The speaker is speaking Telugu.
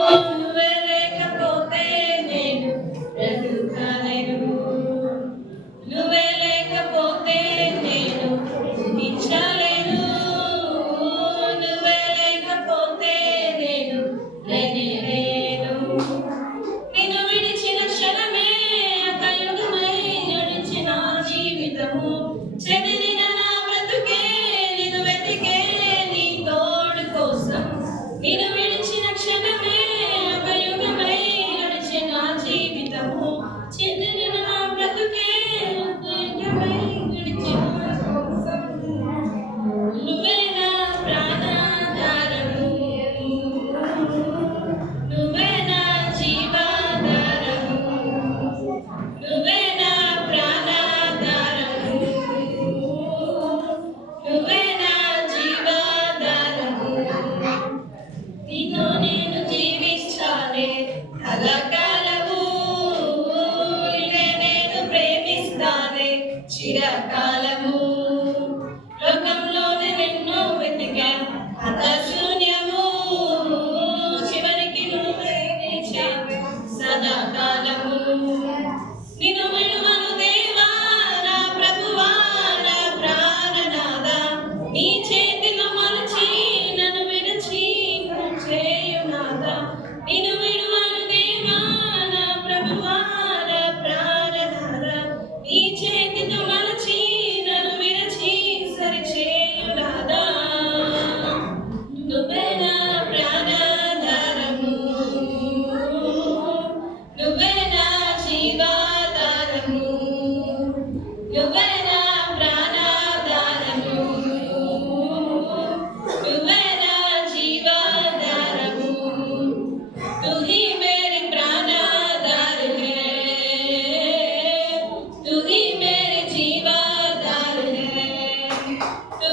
నువ్వే లేకపోతే నేను బ్రతుకలేను. నువ్వే లేకపోతే నేను ఊహించలేను. నువ్వే లేకపోతే నేను లేనేలేను. నిన్ను విడిచిన క్షణమే అకయుగమై గడిచిన జీవితము. చెదిరిన నా బ్రతుకే నిన్ను వెతికే నీ తోడు కోసం. నిన్ను విడిచిన క్షణమే అకయుగమై గడిచిన జీవితము. చెదిరిన నా బ్రతుకే అకయుగమై గడిచిన కోసం. నువ్వే నా ప్రాణాధారము. నువ్వే నా జీవాధారము. నువ్వే నా ప్రాణాధారము. నువ్వే నా జీవాధారము. నీతో నేను జీవించాలే కలకాలము. నిన్నే నేను ప్రేమిస్తానే చిరకాలము. లోకంలోనే నిన్ను వెతికా హతశూన్యము. చివరికి నువ్వే నిలిచావు సదాకాలము. నిన్ను విడువను దేవా నా ప్రభువా నా ప్రాణనాథా. నీ చేతిలో మలచి నన్ను విడిచి చేయునాథా. నిన్ను విడువను దేవా నా ప్రభువా నా ప్రాణనాథా. నీ చేతితో మలచి నన్ను విడిచి సరిచేయునాథా. నువ్వే నా ప్రాణాధారము. నువ్వే నా జీవాధారము. నువ్వే నా ప్రాణాధారము. నువ్వే నా జీవాధారము. तू ही मेरे प्राणाधार है. तू ही मेरे जीवाधार है. तू